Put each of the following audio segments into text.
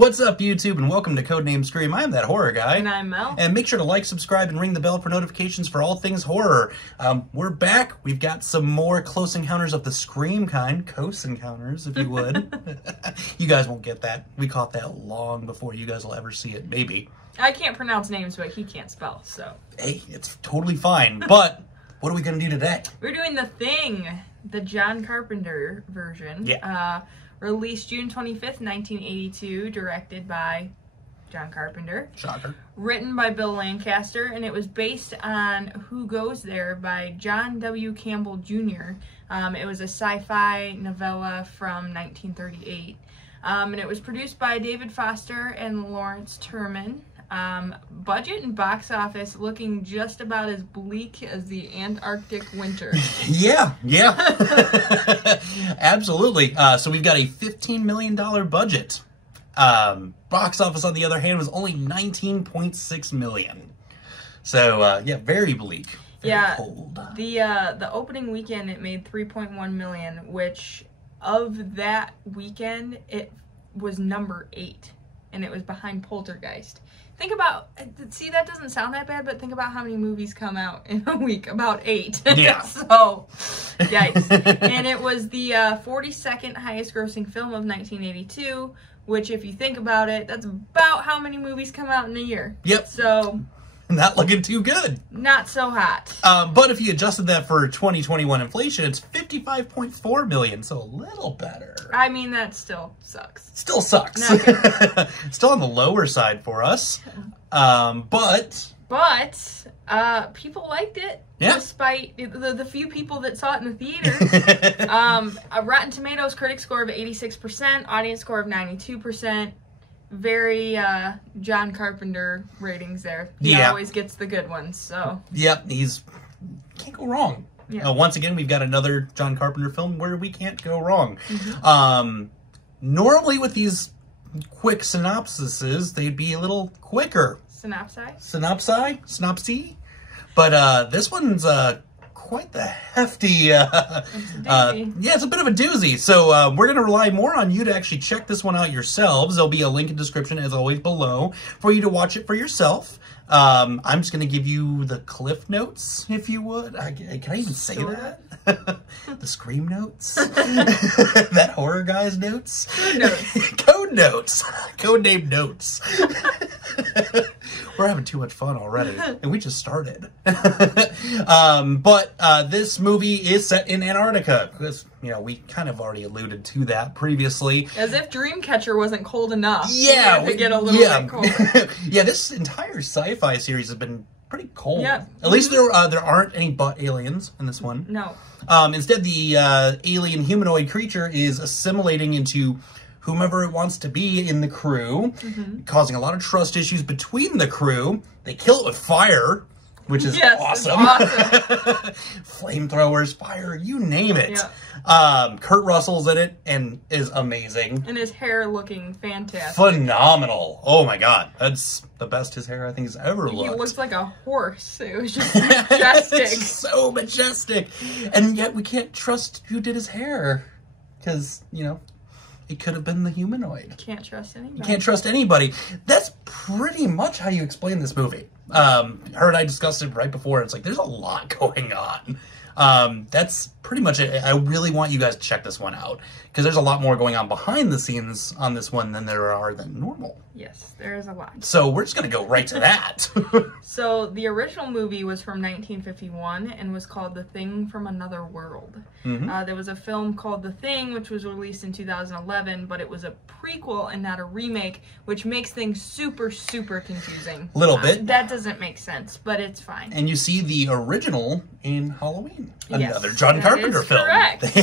What's up, YouTube, and welcome to Codename Scream. I'm that horror guy. And I'm Mel. And make sure to like, subscribe, and ring the bell for notifications for all things horror. We're back. We've got some more Close Encounters of the Scream kind. Close Encounters, if you would. You guys won't get that. We caught that long before you guys will ever see it, maybe. I can't pronounce names, but he can't spell, so. Hey, it's totally fine. But what are we going to do today? We're doing The Thing, the John Carpenter version. Yeah. Released June 25th, 1982, directed by John Carpenter. Shocker. Written by Bill Lancaster, and it was based on Who Goes There by John W. Campbell Jr. It was a sci-fi novella from 1938. And it was produced by David Foster and Lawrence Terman. Budget and box office looking just about as bleak as the Antarctic winter. Yeah. Absolutely. So we've got a $15 million budget. Box office, on the other hand, was only $19.6 million. So, yeah, very bleak. Very cold. The opening weekend, it made $3.1 million, which of that weekend, it was number 8. And it was behind Poltergeist. Think about, see, that doesn't sound that bad, but think about how many movies come out in a week. About 8. Yeah. So, yikes. And it was the 42nd highest grossing film of 1982, which, if you think about it, that's about how many movies come out in a year. Yep. So, not looking too good. not so hot. But if you adjusted that for 2021 inflation, it's $55.4 million, so a little better. I mean, that still sucks. Still sucks. Okay. Still on the lower side for us. But people liked it. Yeah. Despite the few people that saw it in the theater. A Rotten Tomatoes critic score of 86%, audience score of 92%. Very John Carpenter ratings there. He always gets the good ones, so. Yep, can't go wrong. Yeah. Once again, we've got another John Carpenter film where we can't go wrong. Mm-hmm. Normally with these quick synopsises, they'd be a little quicker. Synopsy? But this one's quite the hefty, it's a doozy. yeah, it's a bit of a doozy. So we're going to rely more on you to actually check this one out yourselves. There'll be a link in the description, as always, below for you to watch it for yourself. I'm just going to give you the cliff notes, if you would. Can I even say that? The Scream notes? That horror guy's notes? Code notes. Code name notes. We're having too much fun already, and we just started. But this movie is set in Antarctica, because, you know, we kind of already alluded to that previously. As if Dreamcatcher wasn't cold enough. Yeah. To get a little bit colder. Yeah, this entire sci-fi series has been pretty cold. Yeah. At least there aren't any butt aliens in this one. No. Instead, the alien humanoid creature is assimilating into whomever it wants to be in the crew, causing a lot of trust issues between the crew. They kill it with fire, which is awesome. Flamethrowers, fire, you name it. Yeah. Kurt Russell's in it and is amazing. And his hair looking fantastic. Phenomenal. Oh my god. That's the best his hair, I think, has ever looked. He looks like a horse. It was just majestic. It's so majestic. And yet we can't trust who did his hair. Because, you know, it could have been the humanoid. You can't trust anybody. You can't trust anybody. That's pretty much how you explain this movie. Her and I discussed it right before. It's like, there's a lot going on. That's pretty much it. I really want you guys to check this one out, because there's a lot more going on behind the scenes on this one than there are than normal. Yes, there is a lot. So we're just going to go right to that. So the original movie was from 1951 and was called The Thing from Another World. There was a film called The Thing, which was released in 2011, but it was a prequel and not a remake, which makes things super, super confusing. Little bit. That doesn't make sense, but it's fine. And you see the original in Halloween. Yes, another John Carpenter film. Correct.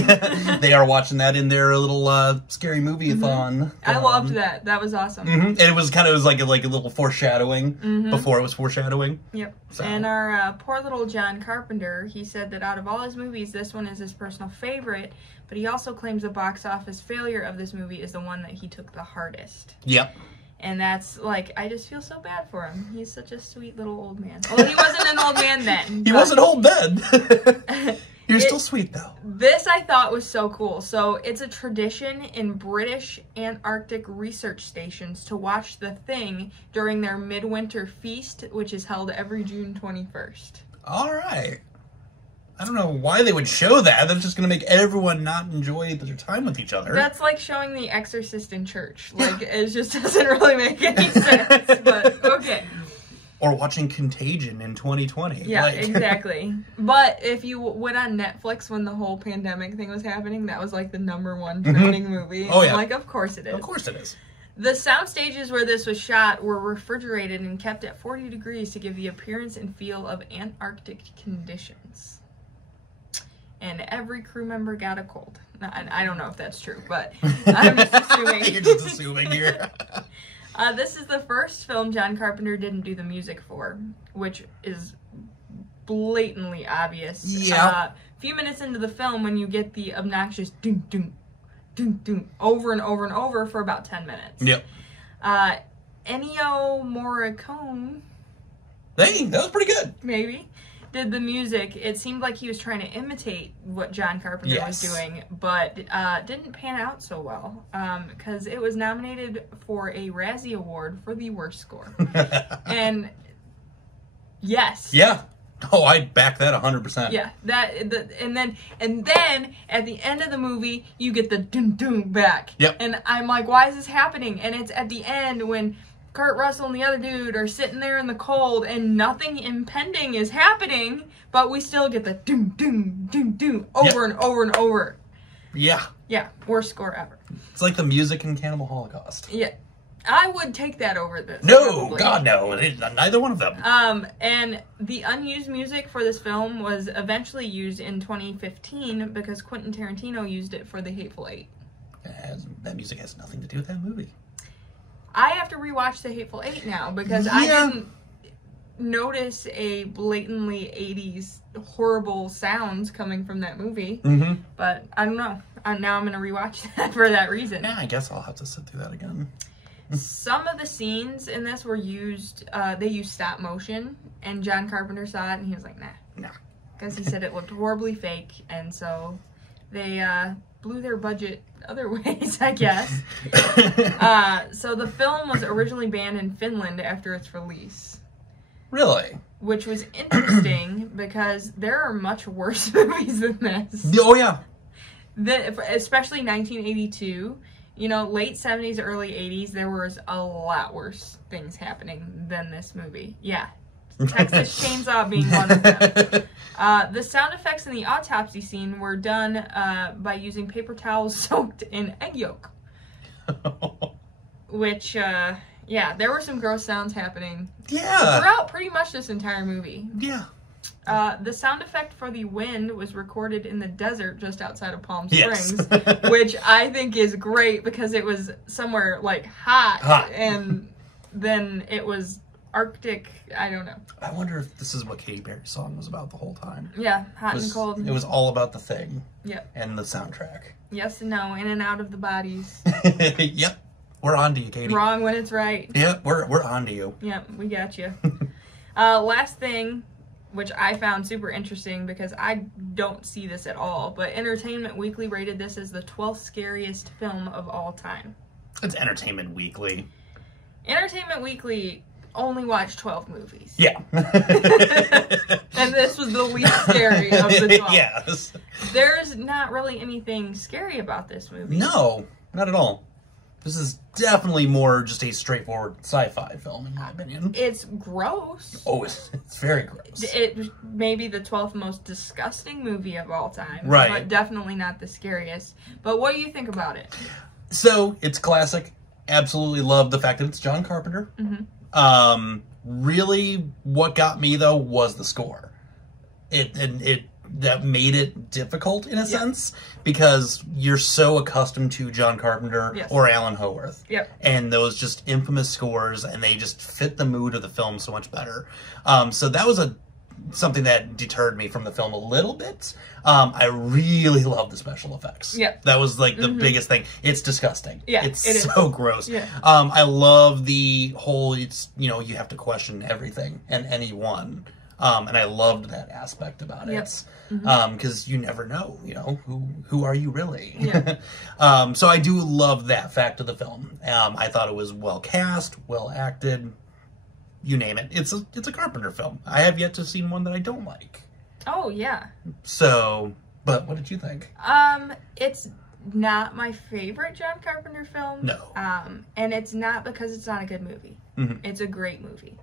They are watching that in their little scary movie-a-thon. I loved that. That was awesome. And it was like a little foreshadowing before it was foreshadowing. Yep. So. And our poor little John Carpenter, he said that out of all his movies, this one is his personal favorite, but he also claims the box office failure of this movie is the one that he took the hardest. Yep. And that's, like, I just feel so bad for him. He's such a sweet little old man. Well, he wasn't an old man then. He wasn't old then. He You're still sweet, though. This I thought was so cool. So it's a tradition in British Antarctic research stations to watch The Thing during their midwinter feast, which is held every June 21st. All right. I don't know why they would show that. That's just going to make everyone not enjoy their time with each other. That's like showing The Exorcist in church. Like, it just doesn't really make any sense, but okay. Or watching Contagion in 2020. Yeah, like. Exactly. But if you went on Netflix when the whole pandemic thing was happening, that was like the #1 trending movie. Oh, yeah. Like, of course it is. Of course it is. The sound stages where this was shot were refrigerated and kept at 40 degrees to give the appearance and feel of Antarctic conditions. And every crew member got a cold. I don't know if that's true, but I'm just assuming. You're just assuming here. This is the first film John Carpenter didn't do the music for, which is blatantly obvious. Yeah. A few minutes into the film, when you get the obnoxious doom doom doom doom over and over and over for about 10 minutes. Yep. Ennio Morricone. Hey, that was pretty good. Maybe. Did the music. It seemed like he was trying to imitate what John Carpenter was doing, but didn't pan out so well because it was nominated for a Razzie Award for the worst score. And yes. Yeah. Oh, I'd back that 100%. Yeah. And then at the end of the movie, you get the doom doom back. Yep. And I'm like, why is this happening? And it's at the end when Kurt Russell and the other dude are sitting there in the cold and nothing impending is happening, but we still get the doom, doom, doom, doom over and over and over. Yeah. Yeah, worst score ever. It's like the music in Cannibal Holocaust. Yeah. I would take that over this. No, probably. God, no. Neither one of them. And the unused music for this film was eventually used in 2015 because Quentin Tarantino used it for The Hateful Eight. That music has nothing to do with that movie. I have to rewatch The Hateful Eight now because I didn't notice a blatantly 80s horrible sounds coming from that movie. Mm-hmm. But I don't know. Now I'm going to rewatch that for that reason. Yeah, I guess I'll have to sit through that again. Some of the scenes in this were used, they used stop motion, and John Carpenter saw it and he was like, nah. Because he said it looked horribly fake, and so they blew their budget other ways, I guess. So the film was originally banned in Finland after its release. Really? Which was interesting because there are much worse movies than this. Oh, yeah. Especially 1982. You know, late 70s, early 80s, there was a lot worse things happening than this movie. Yeah. Texas Chainsaw being one of them. The sound effects in the autopsy scene were done by using paper towels soaked in egg yolk. Which, yeah, there were some gross sounds happening. Yeah. Throughout pretty much this entire movie. Yeah. The sound effect for the wind was recorded in the desert just outside of Palm Springs, Yes. which I think is great because it was somewhere, like, hot. And then it was Arctic, I don't know. I wonder if this is what Katy Perry's song was about the whole time. Yeah, hot and cold. It was all about the thing. Yep. And the soundtrack. Yes and no, in and out of the bodies. Yep. We're on to you, Katie. Wrong when it's right. Yep, we're on to you. Yep, we got you. Last thing, which I found super interesting because I don't see this at all, but Entertainment Weekly rated this as the 12th scariest film of all time. It's Entertainment Weekly. Entertainment Weekly only watched 12 movies. Yeah. And this was the least scary of the 12. Yes. There's not really anything scary about this movie. No, not at all. This is definitely more just a straightforward sci-fi film, in my opinion. It's gross. Oh, it's very gross. It may be the 12th most disgusting movie of all time. Right. But definitely not the scariest. But what do you think about it? So, it's classic. Absolutely love the fact that it's John Carpenter. Mm-hmm. Really, what got me, though, was the score. That made it difficult, in a sense, because you're so accustomed to John Carpenter or Alan Howarth. Yep. And those just infamous scores, and they just fit the mood of the film so much better. So that was something that deterred me from the film a little bit. I really love the special effects. Yeah. That was like the biggest thing. It's disgusting. Yeah. It's so gross. Yeah. I love the whole, you have to question everything and anyone. And I loved that aspect about Yep. it. Because you never know, you know, who are you really? Yeah. So I do love that fact of the film. I thought it was well cast, well acted, you name it. It's a Carpenter film. I have yet to see one that I don't like. Oh, yeah. So, but what did you think? It's not my favorite John Carpenter film. No. And it's not because it's not a good movie. Mm-hmm. It's a great movie.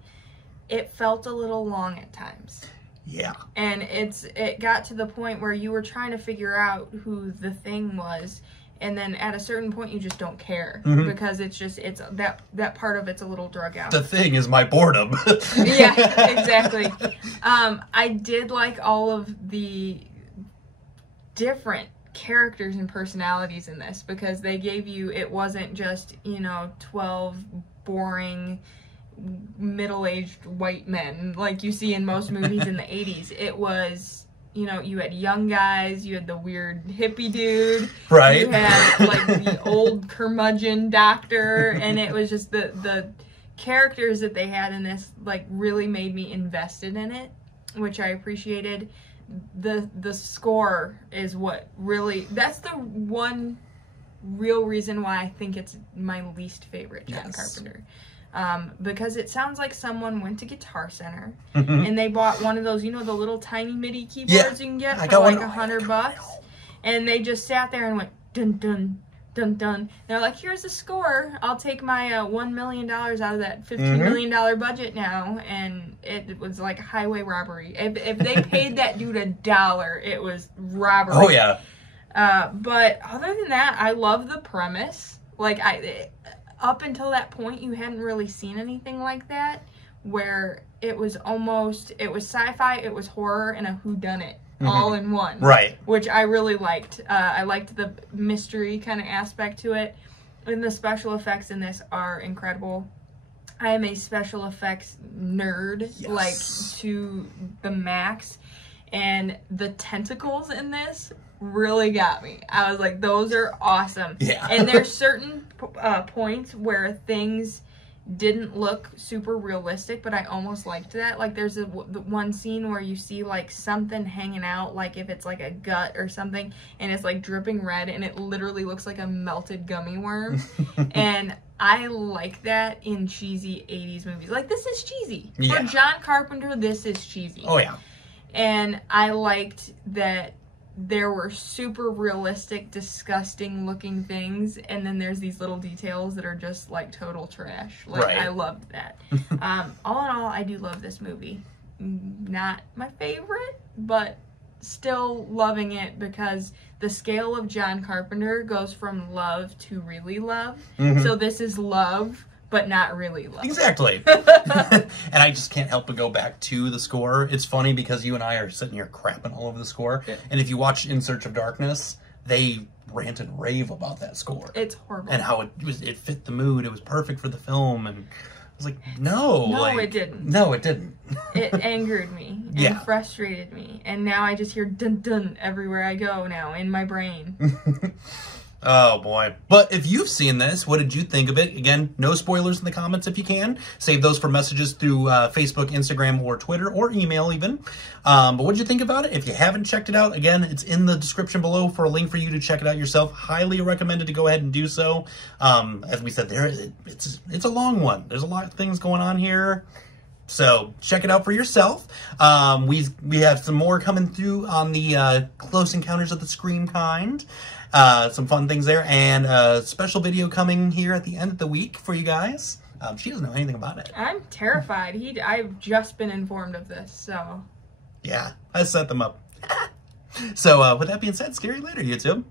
It felt a little long at times. Yeah. And it got to the point where you were trying to figure out who the Thing was, and then at a certain point you just don't care because it's that part of it's a little drug out. The Thing is my boredom. Yeah, exactly. I did like all of the different characters and personalities in this because they gave you, it wasn't just, you know, 12 boring middle-aged white men like you see in most movies in the 80s. It was, you know, you had young guys, you had the weird hippie dude, right? You had like the old curmudgeon doctor, and it was just the characters that they had in this like really made me invested in it, which I appreciated. The score is what really, that's the one real reason why I think it's my least favorite John Carpenter. Because it sounds like someone went to Guitar Center and they bought one of those, you know, the little tiny MIDI keyboards you can get for like $100, and they just sat there and went dun dun dun dun. They're like, here's the score. I'll take my $1 million out of that $15 million budget now, and it was like highway robbery. If they paid that dude $1, it was robbery. Oh yeah. But other than that, I love the premise. Like up until that point, you hadn't really seen anything like that, where it was sci-fi, it was horror, and a whodunit all in one. Right. Which I really liked. I liked the mystery kind of aspect to it, and the special effects in this are incredible. I am a special effects nerd, like to the max, and the tentacles in this really got me. I was like, those are awesome. Yeah. And there's certain points where things didn't look super realistic, but I almost liked that. Like there's the one scene where you see like something hanging out, like if it's like a gut or something, and it's like dripping red, and it literally looks like a melted gummy worm. And I like that in cheesy 80s movies. Like, this is cheesy. Yeah. For John Carpenter, this is cheesy. Oh yeah. And I liked that there were super realistic, disgusting looking things, and then there's these little details that are just like total trash. Like, right. I loved that. All in all, I do love this movie. Not my favorite, but still loving it because the scale of John Carpenter goes from love to really love. So this is love, but not really love. Exactly. And I just can't help but go back to the score. It's funny because you and I are sitting here crapping all over the score. Yeah. And if you watch In Search of Darkness, they rant and rave about that score. It's horrible. And how it fit the mood. It was perfect for the film. And I was like, no. No, like, it didn't. No, it didn't. It angered me and frustrated me. And now I just hear dun dun everywhere I go now in my brain. Oh, boy. But if you've seen this, what did you think of it? Again, no spoilers in the comments if you can. Save those for messages through Facebook, Instagram, or Twitter, or email even. But what did you think about it? If you haven't checked it out, again, it's in the description below for a link for you to check it out yourself. Highly recommended to go ahead and do so. As we said, it's a long one. There's a lot of things going on here. So check it out for yourself. We have some more coming through on the Close Encounters of the Scream kind. Some fun things there, and a special video coming here at the end of the week for you guys. She doesn't know anything about it. I'm terrified. I've just been informed of this, so. Yeah, I set them up. So with that being said, scary later, YouTube.